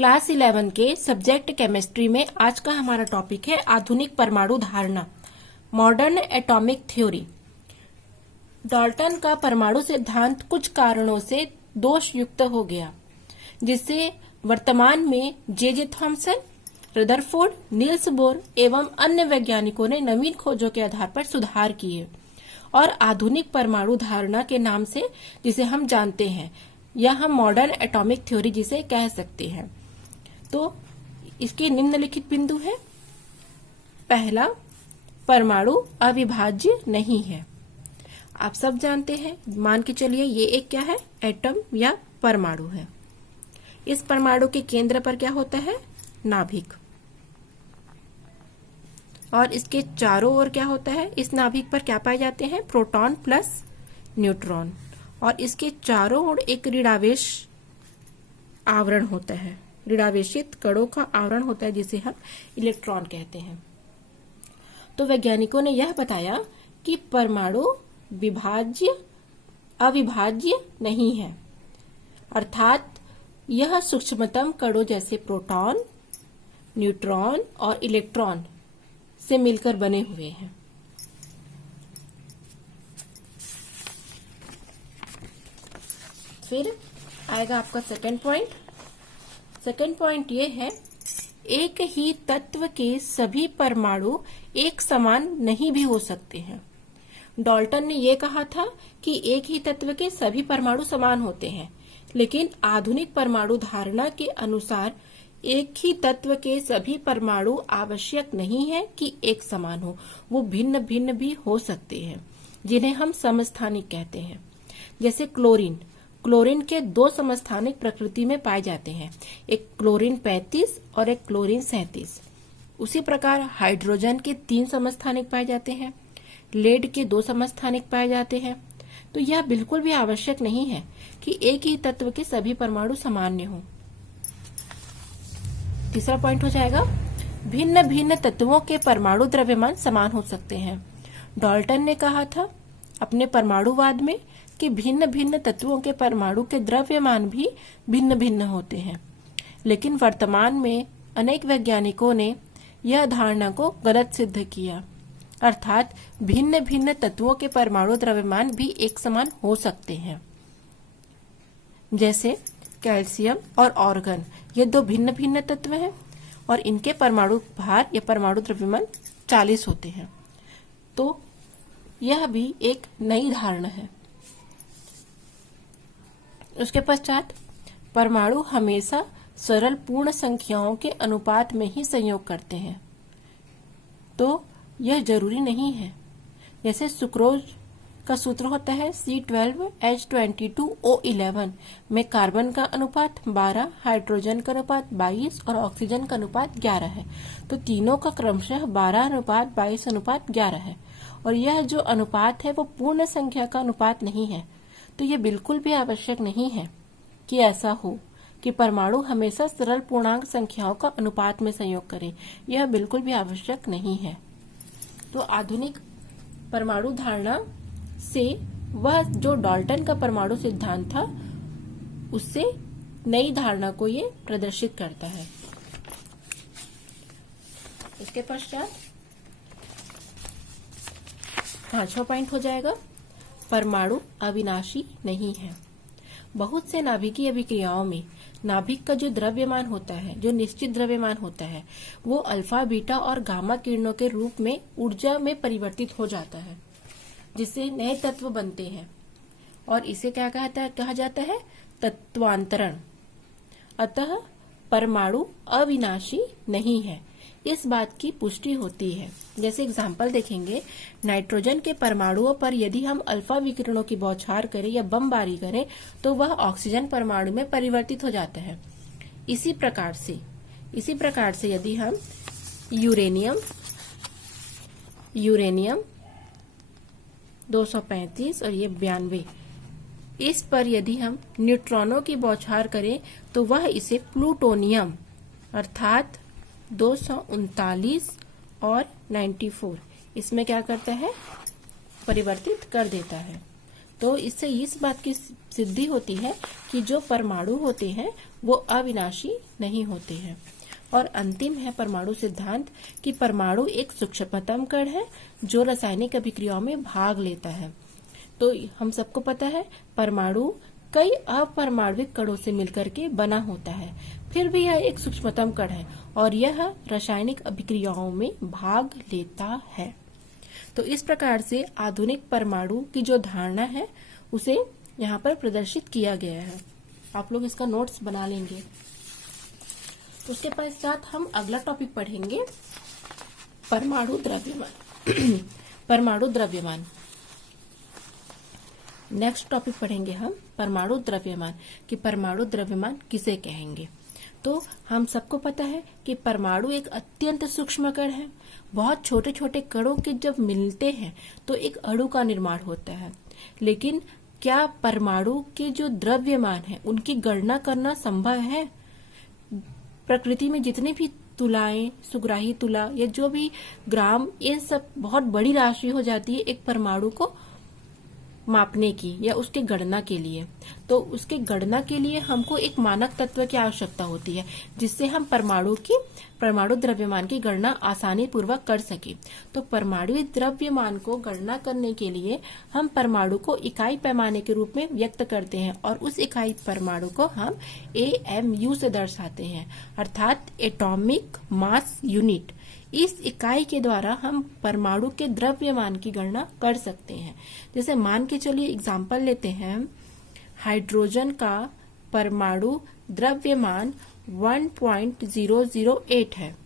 Class 11 के subject chemistry में आज का हमारा टॉपिक है आधुनिक परमाणु धारणा, मॉडर्न एटॉमिक थ्योरी। डाल्टन का परमाणु सिद्धांत कुछ कारणों से दोष युक्त हो गया, जिससे वर्तमान में J Thomson, Rutherford, Niels Bohr एवं अन्य वैज्ञानिकों ने नवीन खोजों के आधार पर सुधार किए और आधुनिक परमाणु धारणा के नाम से जिसे हम जानते हैं या हम मॉडर्न एटॉमिक थ्योरी जिसे कह सकते हैं। तो इसके निम्नलिखित बिंदु है। पहला, परमाणु अविभाज्य नहीं है। आप सब जानते हैं, मान के चलिए ये एक क्या है, एटम या परमाणु है। इस परमाणु के केंद्र पर क्या होता है, नाभिक, और इसके चारों ओर क्या होता है, इस नाभिक पर क्या पाए जाते हैं, प्रोटॉन प्लस न्यूट्रॉन, और इसके चारों ओर एक ऋणावेश आवरण होता है, ऋणावेशित कणों का आवरण होता है जिसे हम इलेक्ट्रॉन कहते हैं। तो वैज्ञानिकों ने यह बताया कि परमाणु अविभाज्य नहीं है, अर्थात यह सूक्ष्मतम कणों जैसे प्रोटॉन, न्यूट्रॉन और इलेक्ट्रॉन से मिलकर बने हुए हैं। फिर आएगा आपका सेकंड पॉइंट। सेकंड पॉइंट ये है, एक ही तत्व के सभी परमाणु एक समान नहीं भी हो सकते हैं। डाल्टन ने यह कहा था कि एक ही तत्व के सभी परमाणु समान होते हैं, लेकिन आधुनिक परमाणु धारणा के अनुसार एक ही तत्व के सभी परमाणु आवश्यक नहीं है कि एक समान हो, वो भिन्न भिन्न भी हो सकते हैं, जिन्हें हम समस्थानिक कहते हैं। जैसे क्लोरीन के दो समस्थानिक प्रकृति में पाए जाते हैं, एक क्लोरीन 35 और एक क्लोरीन 37। उसी प्रकार हाइड्रोजन के 3 समस्थानिक पाए जाते हैं, लेड के 2 समस्थानिक पाए जाते हैं। तो यह बिल्कुल भी आवश्यक नहीं है कि एक ही तत्व के सभी परमाणु सामान्य हों। तीसरा पॉइंट हो जाएगा, भिन्न भिन्न तत्वों के परमाणु द्रव्यमान समान हो सकते हैं। डाल्टन ने कहा था अपने परमाणुवाद में कि भिन्न भिन्न तत्वों के परमाणु के द्रव्यमान भी भिन्न भिन्न होते हैं, लेकिन वर्तमान में अनेक वैज्ञानिकों ने यह धारणा को गलत सिद्ध किया, अर्थात भिन्न भिन्न तत्वों के परमाणु द्रव्यमान भी एक समान हो सकते हैं। जैसे कैल्शियम और ऑर्गन, ये दो भिन्न भिन्न तत्व हैं और इनके परमाणु भार या परमाणु द्रव्यमान 40 होते हैं। तो यह भी एक नई धारणा है। उसके पश्चात, परमाणु हमेशा सरल पूर्ण संख्याओं के अनुपात में ही संयोग करते हैं, तो यह जरूरी नहीं है। जैसे सुक्रोज का सूत्र होता है C12H22O11 में कार्बन का अनुपात 12, हाइड्रोजन का अनुपात 22 और ऑक्सीजन का अनुपात 11 है। तो तीनों का क्रमशः 12:22:11 है, और यह जो अनुपात है वो पूर्ण संख्या का अनुपात नहीं है। तो यह बिल्कुल भी आवश्यक नहीं है कि ऐसा हो कि परमाणु हमेशा सरल पूर्णांक संख्याओं का अनुपात में संयोग करें, यह बिल्कुल भी आवश्यक नहीं है। तो आधुनिक परमाणु धारणा से वह जो डाल्टन का परमाणु सिद्धांत था, उससे नई धारणा को ये प्रदर्शित करता है। इसके पश्चात 5वां पॉइंट हो जाएगा, परमाणु अविनाशी नहीं है। बहुत से नाभिकीय अभिक्रियाओं में नाभिक का जो द्रव्यमान होता है, जो निश्चित द्रव्यमान होता है, वो अल्फा, बीटा और गामा किरणों के रूप में ऊर्जा में परिवर्तित हो जाता है, जिससे नए तत्व बनते हैं, और इसे क्या कहा जाता है, तत्वांतरण। अतः परमाणु अविनाशी नहीं है, इस बात की पुष्टि होती है। जैसे एग्जाम्पल देखेंगे, नाइट्रोजन के परमाणुओं पर यदि हम अल्फा विकिरणों की बौछार करें या बमबारी करें तो वह ऑक्सीजन परमाणु में परिवर्तित हो जाता है। इसी प्रकार से यदि हम यूरेनियम 235 और ये 92, इस पर यदि हम न्यूट्रॉनों की बौछार करें तो वह इसे प्लूटोनियम अर्थात 239 और 94 इसमें क्या करता है, परिवर्तित कर देता है। तो इससे इस बात की सिद्धि होती है कि जो परमाणु होते हैं वो अविनाशी नहीं होते हैं। और अंतिम है परमाणु सिद्धांत कि परमाणु एक सूक्ष्मतम कण है जो रासायनिक अभिक्रियाओं में भाग लेता है। तो हम सबको पता है परमाणु कई अपरमाणविक कणों से मिलकर के बना होता है, फिर भी यह एक सूक्ष्मतम कण है और यह रासायनिक अभिक्रियाओं में भाग लेता है। तो इस प्रकार से आधुनिक परमाणु की जो धारणा है उसे यहाँ पर प्रदर्शित किया गया है। आप लोग इसका नोट्स बना लेंगे। उसके पश्चात हम अगला टॉपिक पढ़ेंगे परमाणु द्रव्यमान। परमाणु द्रव्यमान नेक्स्ट टॉपिक पढ़ेंगे हम परमाणु द्रव्यमान कि परमाणु द्रव्यमान किसे कहेंगे। तो हम सबको पता है कि परमाणु एक अत्यंत सूक्ष्म कण है। बहुत छोटे छोटे कणों के जब मिलते हैं तो एक अणु का निर्माण होता है। लेकिन क्या परमाणु के जो द्रव्यमान है उनकी गणना करना संभव है? प्रकृति में जितने भी तुलाएं, सुग्राही तुला या जो भी ग्राम, ये सब बहुत बड़ी राशि हो जाती है एक परमाणु को मापने की या उसके गणना के लिए। तो उसके गणना के लिए हमको एक मानक तत्व की आवश्यकता होती है जिससे हम परमाणु द्रव्यमान की गणना आसानी पूर्वक कर सके। तो परमाणु द्रव्यमान को गणना करने के लिए हम परमाणु को इकाई पैमाने के रूप में व्यक्त करते हैं और उस इकाई परमाणु को हम AMU से दर्शाते हैं, अर्थात एटॉमिक मास यूनिट। इस इकाई के द्वारा हम परमाणु के द्रव्यमान की गणना कर सकते हैं। जैसे मान के चलिए एग्जाम्पल लेते हैं, हाइड्रोजन का परमाणु द्रव्यमान 1.008 है,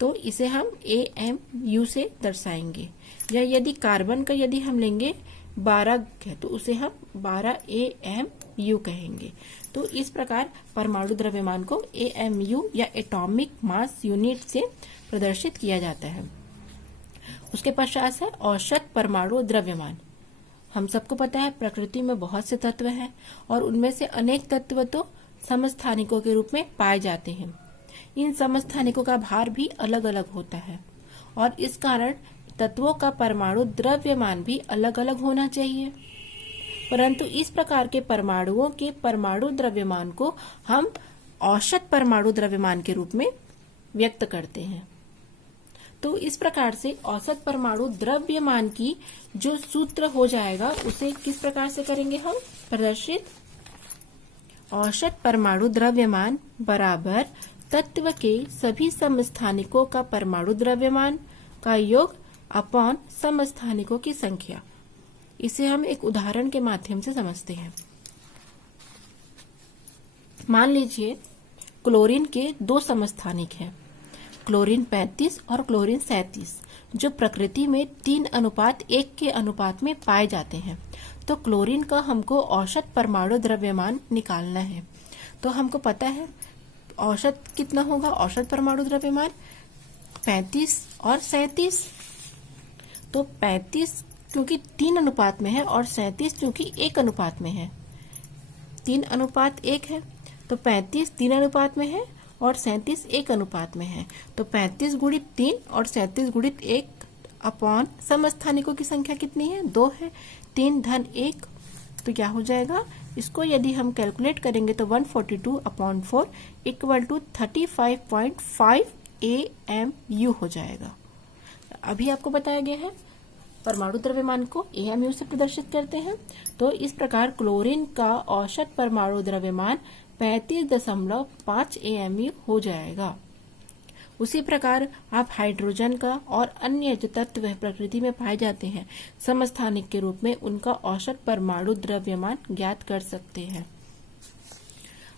तो इसे हम AMU से दर्शाएंगे। या यदि कार्बन का यदि हम लेंगे 12 है तो उसे हम 12 AMU कहेंगे। तो इस प्रकार परमाणु द्रव्यमान को AMU या एटॉमिक मास यूनिट से प्रदर्शित किया जाता है। उसके पश्चात है औसत परमाणु द्रव्यमान। हम सबको पता है प्रकृति में बहुत से तत्व हैं और उनमें से अनेक तत्व तो समस्थानिकों के रूप में पाए जाते हैं। इन समस्थानिकों का भार भी अलग अलग होता है और इस कारण तत्वों का परमाणु द्रव्यमान भी अलग अलग होना चाहिए। परंतु इस प्रकार के परमाणुओं के परमाणु द्रव्यमान को हम औसत परमाणु द्रव्यमान के रूप में व्यक्त करते हैं। तो इस प्रकार से औसत परमाणु द्रव्यमान की जो सूत्र हो जाएगा उसे किस प्रकार से करेंगे हम प्रदर्शित। औसत परमाणु द्रव्यमान बराबर तत्व के सभी समस्थानिकों का परमाणु द्रव्यमान का योग अपॉन समस्थानिकों की संख्या। इसे हम एक उदाहरण के माध्यम से समझते हैं। मान लीजिए क्लोरीन के 2 समस्थानिक हैं, क्लोरीन 35 और क्लोरीन 37, जो प्रकृति में 3:1 के अनुपात में पाए जाते हैं। तो क्लोरीन का हमको औसत परमाणु द्रव्यमान निकालना है। तो हमको पता है औसत कितना होगा, औसत परमाणु द्रव्यमान 35 और 37। तो 35 क्योंकि 3 अनुपात में है और 37 क्योंकि 1 अनुपात में है, 3:1 है। तो 35 3 अनुपात में है और 37 1 अनुपात में है। तो 35 गुणित 3 और 37 गुणित 1 अपॉन समस्थानिकों की संख्या कितनी है, 2 है। 3 धन 1 तो क्या हो जाएगा, इसको यदि हम कैलकुलेट करेंगे तो 142/4 इक्वल टू 35.5 AMU हो जाएगा। अभी आपको बताया गया है परमाणु द्रव्यमान को AMU से प्रदर्शित करते हैं। तो इस प्रकार क्लोरीन का औसत परमाणु द्रव्यमान 35.5 AMU हो जाएगा। उसी प्रकार आप हाइड्रोजन का और अन्य जो तत्व प्रकृति में पाए जाते हैं समस्थानिक के रूप में उनका औसत परमाणु द्रव्यमान ज्ञात कर सकते हैं।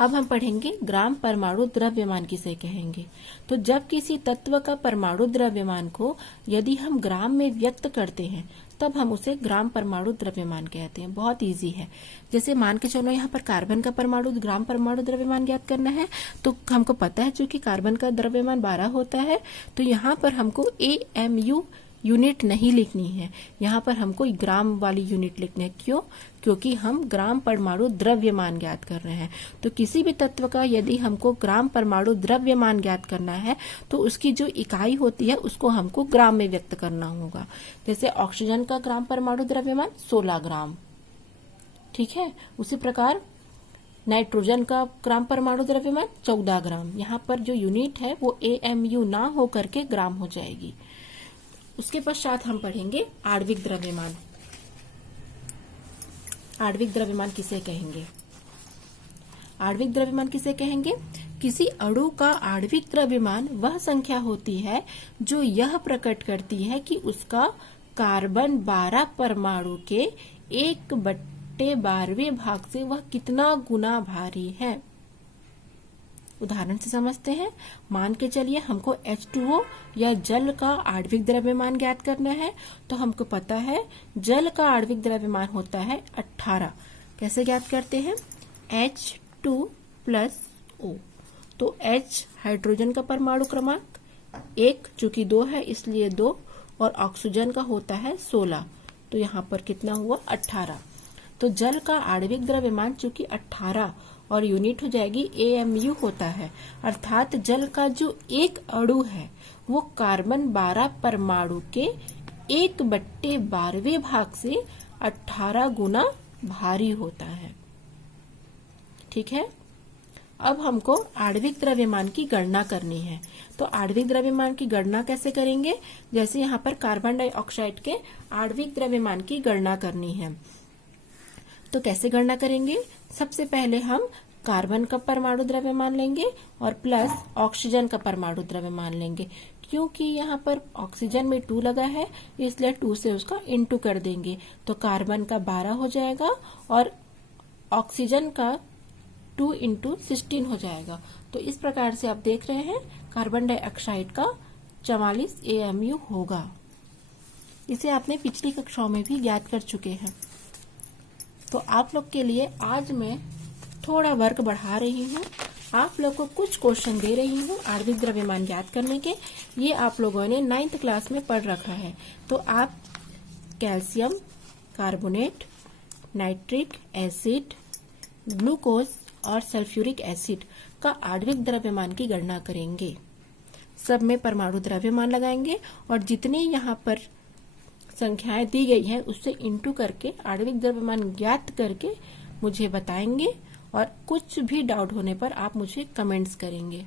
अब हम पढ़ेंगे ग्राम परमाणु द्रव्यमान किसे कहेंगे। तो जब किसी तत्व का परमाणु द्रव्यमान को यदि हम ग्राम में व्यक्त करते हैं तब हम उसे ग्राम परमाणु द्रव्यमान कहते हैं। बहुत इजी है। जैसे मान के चलो यहाँ पर कार्बन का ग्राम परमाणु द्रव्यमान ज्ञात करना है, तो हमको पता है चूंकि कार्बन का द्रव्यमान 12 होता है, तो यहाँ पर हमको AMU यूनिट नहीं लिखनी है, यहाँ पर हमको ग्राम वाली यूनिट लिखनी है। क्यों? क्योंकि हम ग्राम परमाणु द्रव्यमान ज्ञात कर रहे हैं। तो किसी भी तत्व का यदि हमको ग्राम परमाणु द्रव्यमान ज्ञात करना है तो उसकी जो इकाई होती है उसको हमको ग्राम में व्यक्त करना होगा। जैसे ऑक्सीजन का ग्राम परमाणु द्रव्यमान 16 ग्राम, ठीक है। उसी प्रकार नाइट्रोजन का ग्राम परमाणु द्रव्यमान 14 ग्राम। यहाँ पर जो यूनिट है वो AMU ना हो करके ग्राम हो जाएगी। उसके पश्चात हम पढ़ेंगे आणविक द्रव्यमान। आणविक द्रव्यमान किसे कहेंगे? आणविक द्रव्यमान किसे कहेंगे? किसी अणु का आणविक द्रव्यमान वह संख्या होती है जो यह प्रकट करती है कि उसका कार्बन 12 परमाणु के 1/12वें भाग से वह कितना गुना भारी है। उदाहरण से समझते हैं। मान के चलिए हमको H2O या जल का आणविक द्रव्यमान ज्ञात करना है, तो हमको पता है जल का आणविक द्रव्यमान होता है 18। कैसे ज्ञात करते हैं? H2+O। तो H हाइड्रोजन का परमाणु क्रमांक 1, चूंकि 2 है इसलिए 2, और ऑक्सीजन का होता है 16। तो यहाँ पर कितना हुआ? 18। तो जल का आणविक द्रव्यमान चूंकि 18 और यूनिट हो जाएगी AMU होता है, अर्थात जल का जो एक अणु है वो कार्बन 12 परमाणु के 1/12वें भाग से 18 गुना भारी होता है। ठीक है। अब हमको आणविक द्रव्यमान की गणना करनी है। तो आणविक द्रव्यमान की गणना कैसे करेंगे? जैसे यहाँ पर कार्बन डाइऑक्साइड के आणविक द्रव्यमान की गणना करनी है, तो कैसे गणना करेंगे? सबसे पहले हम कार्बन का परमाणु द्रव्यमान लेंगे और प्लस ऑक्सीजन का परमाणु द्रव्यमान लेंगे। क्योंकि यहाँ पर ऑक्सीजन में 2 लगा है इसलिए 2 से उसका इंटू कर देंगे, तो कार्बन का 12 हो जाएगा और ऑक्सीजन का 2 × 16 हो जाएगा। तो इस प्रकार से आप देख रहे हैं कार्बन डाइऑक्साइड का 44 AMU होगा। इसे आपने पिछली कक्षाओं में भी ज्ञात कर चुके हैं। तो आप लोग के लिए आज मैं थोड़ा वर्क बढ़ा रही हूँ। आप लोग को कुछ क्वेश्चन दे रही हूँ आणविक द्रव्यमान ज्ञात करने के। ये आप लोगों ने 9th क्लास में पढ़ रखा है। तो आप calcium carbonate, nitric acid, glucose और सल्फ्यूरिक एसिड का आणविक द्रव्यमान की गणना करेंगे। सब में परमाणु द्रव्यमान लगाएंगे और जितनी यहाँ पर संख्याएं दी गई है उससे इंटू करके आणविक द्रव्यमान ज्ञात करके मुझे बताएंगे, और कुछ भी डाउट होने पर आप मुझे कमेंट्स करेंगे।